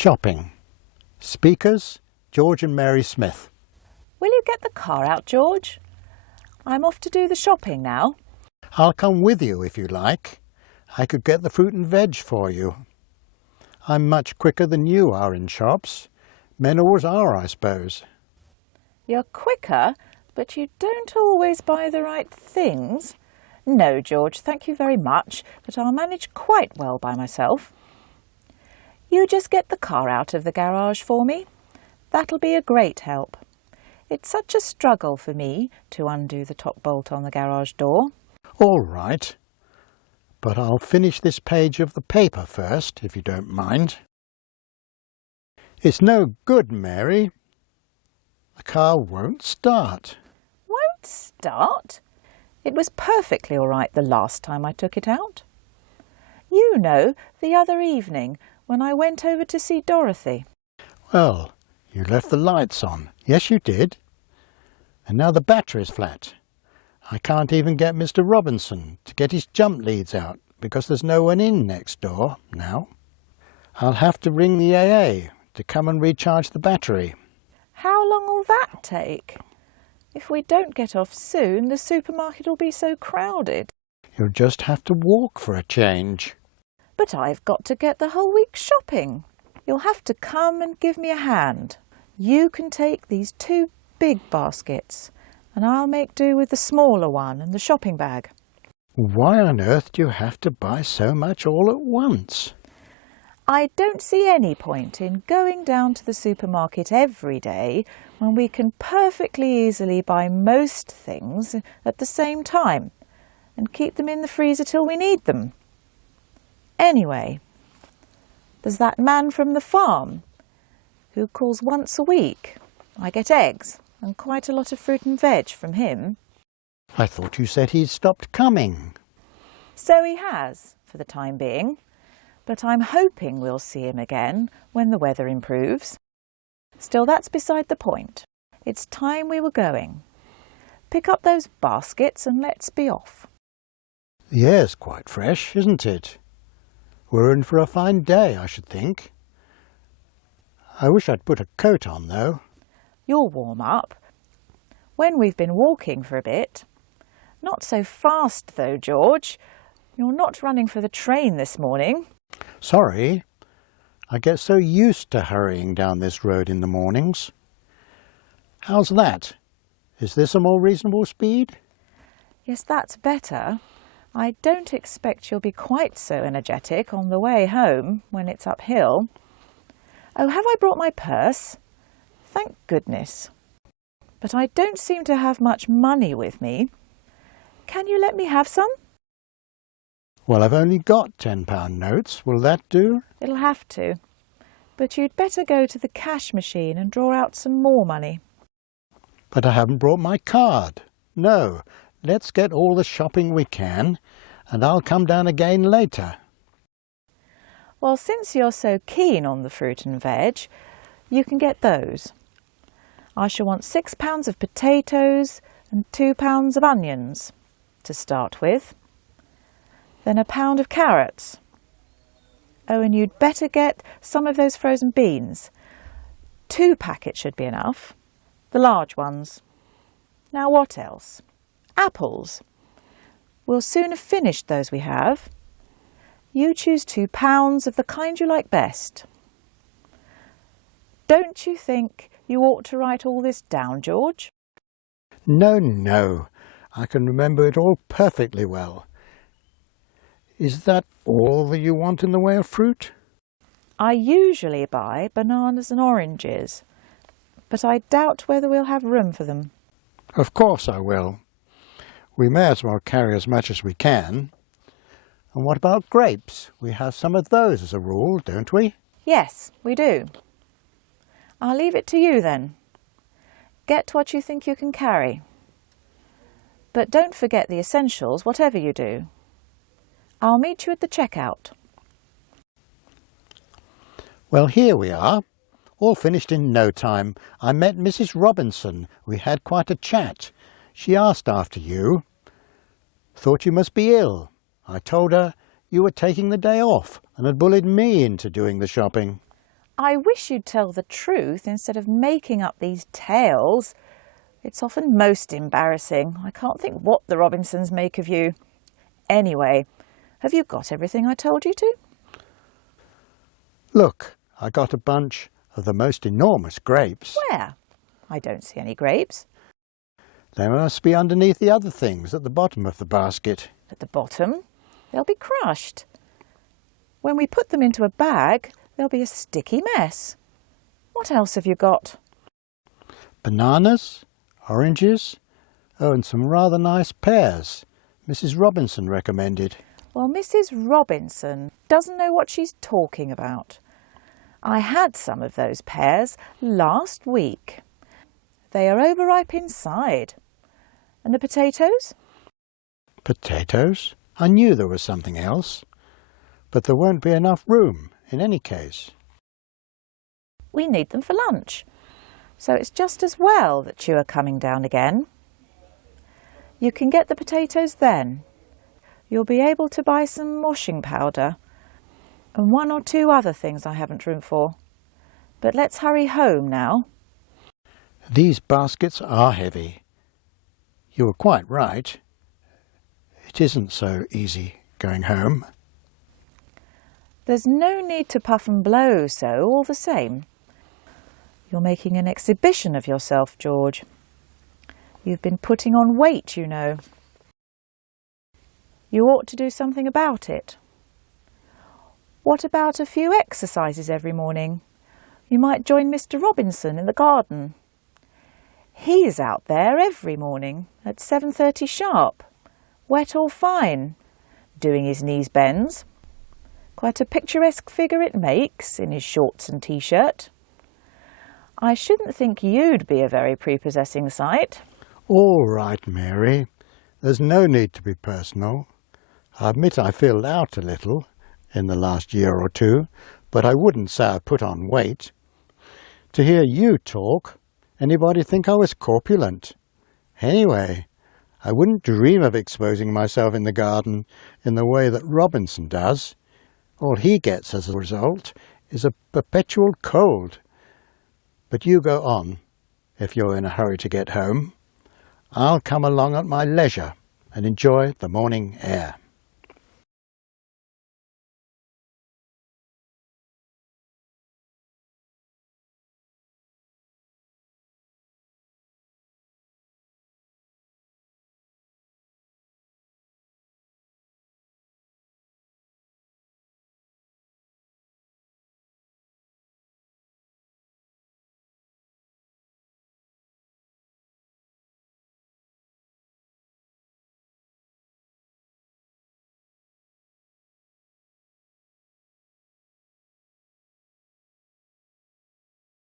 Shopping. Speakers, George and Mary Smith. Will you get the car out, George? I'm off to do the shopping now. I'll come with you if you like. I could get the fruit and veg for you. I'm much quicker than you are in shops. Men always are, I suppose. You're quicker, but you don't always buy the right things. No, George, thank you very much, but I'll manage quite well by myself. You just get the car out of the garage for me. That'll be a great help. It's such a struggle for me to undo the top bolt on the garage door. All right. But I'll finish this page of the paper first, if you don't mind. It's no good, Mary. The car won't start. Won't start? It was perfectly all right the last time I took it out. You know, the other evening when I went over to see Dorothy. Well, you left the lights on. Yes, you did. And now the battery's flat. I can't even get Mr. Robinson to get his jump leads out because there's no one in next door now. I'll have to ring the AA to come and recharge the battery. How long will that take? If we don't get off soon, the supermarket will be so crowded. You'll just have to walk for a change. But I've got to get the whole week shopping. You'll have to come and give me a hand. You can take these 2 big baskets, and I'll make do with the smaller one and the shopping bag. Why on earth do you have to buy so much all at once? I don't see any point in going down to the supermarket every day when we can perfectly easily buy most things at the same time and keep them in the freezer till we need them. Anyway, there's that man from the farm who calls once a week. I get eggs and quite a lot of fruit and veg from him. I thought you said he'd stopped coming. So he has, for the time being, but I'm hoping we'll see him again when the weather improves. Still, that's beside the point. It's time we were going. Pick up those baskets and let's be off. The air's quite fresh, isn't it? We're in for a fine day, I should think. I wish I'd put a coat on, though. You'll warm up when we've been walking for a bit. Not so fast, though, George. You're not running for the train this morning. Sorry. I get so used to hurrying down this road in the mornings. How's that? Is this a more reasonable speed? Yes, that's better. I don't expect you'll be quite so energetic on the way home when it's uphill. Oh, have I brought my purse? Thank goodness. But I don't seem to have much money with me. Can you let me have some? Well, I've only got £10 notes. Will that do? It'll have to. But you'd better go to the cash machine and draw out some more money. But I haven't brought my card. No. Let's get all the shopping we can, and I'll come down again later. Well, since you're so keen on the fruit and veg, you can get those. I shall want 6 pounds of potatoes and 2 pounds of onions to start with. Then a pound of carrots. Oh, and you'd better get some of those frozen beans. 2 packets should be enough. The large ones. Now what else? Apples. We'll soon have finished those we have. You choose 2 pounds of the kind you like best. Don't you think you ought to write all this down, George? No, no. I can remember it all perfectly well. Is that all that you want in the way of fruit? I usually buy bananas and oranges, but I doubt whether we'll have room for them. Of course I will. We may as well carry as much as we can. And what about grapes? We have some of those as a rule, don't we? Yes, we do. I'll leave it to you then. Get what you think you can carry. But don't forget the essentials, whatever you do. I'll meet you at the checkout. Well, here we are. All finished in no time. I met Mrs. Robinson. We had quite a chat. She asked after you. Thought you must be ill. I told her you were taking the day off and had bullied me into doing the shopping. I wish you'd tell the truth instead of making up these tales. It's often most embarrassing. I can't think what the Robinsons make of you. Anyway, have you got everything I told you to? Look, I got a bunch of the most enormous grapes. Where? I don't see any grapes. They must be underneath the other things at the bottom of the basket. At the bottom, they'll be crushed. When we put them into a bag, they'll be a sticky mess. What else have you got? Bananas, oranges, oh, and some rather nice pears Mrs. Robinson recommended. Well, Mrs. Robinson doesn't know what she's talking about. I had some of those pears last week. They are overripe inside. And the potatoes? Potatoes? I knew there was something else. But there won't be enough room in any case. We need them for lunch. So it's just as well that you are coming down again. You can get the potatoes then. You'll be able to buy some washing powder and 1 or 2 other things I haven't room for. But let's hurry home now. These baskets are heavy. You were quite right. It isn't so easy going home. There's no need to puff and blow so, all the same. You're making an exhibition of yourself, George. You've been putting on weight, you know. You ought to do something about it. What about a few exercises every morning? You might join Mr. Robinson in the garden. He's out there every morning at 7:30 sharp, wet or fine, doing his knees bends. Quite a picturesque figure it makes in his shorts and t-shirt. I shouldn't think you'd be a very prepossessing sight. All right, Mary. There's no need to be personal. I admit I filled out a little in the last year or two, but I wouldn't say I put on weight. To hear you talk, anybody think I was corpulent? Anyway, I wouldn't dream of exposing myself in the garden in the way that Robinson does. All he gets as a result is a perpetual cold. But you go on, if you're in a hurry to get home. I'll come along at my leisure and enjoy the morning air.